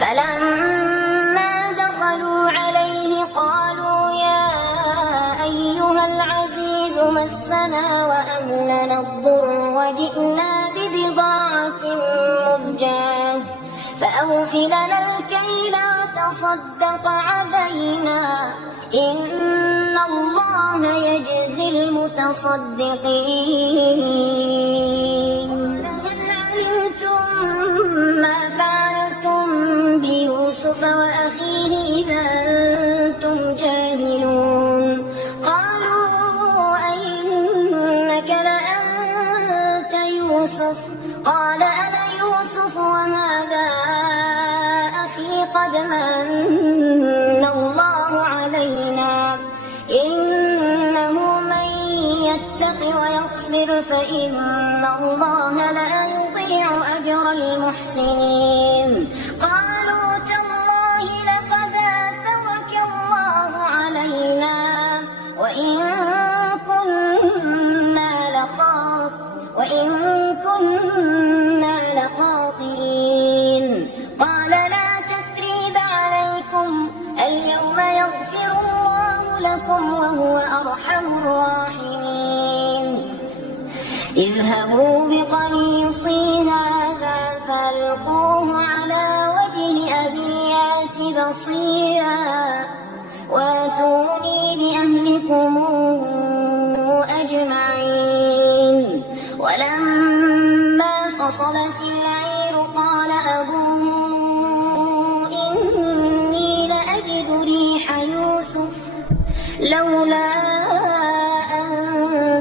فلما دخلوا عليه قالوا يا أيها العزيز مسنا وأهلنا الضر وجئنا ببضاعة مزجاة فأوف لنا الكيل وتصدق علينا إن الله يجزي المتصدقين. هل علمتم ما فعلتم بيوسف وأخيه إذا أنتم جاهلون؟ قالوا أئنك لأنت يوسف؟ قال أنا يوسف وهذا أخي قد من الله علينا إنه من يتق ويصبر فإن الله لا يضيع أجر المحسنين. قالوا تالله لقد آثرك الله علينا وإن كنا لخاطئين. قال لا تثريب عليكم اليوم يغفر الله لكم وهو أرحم الراحمين. اذهبوا بقميصي هذا فألقوه على وجه أبي يأت بصيرا واتوني بأهلكم أجمعين. ولما فصلت العير قال أبوهم إني لأجد ريح يوسف لولا أن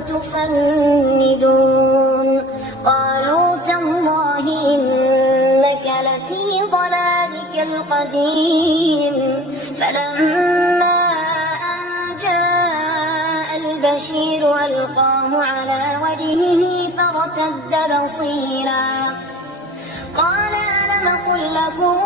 تفندون. قالوا تالله إنك لفي ضلالك القديم. فلما أن جاء البشير ألقاه على وجهه فارتد بصيرا قال ألم أقل لكم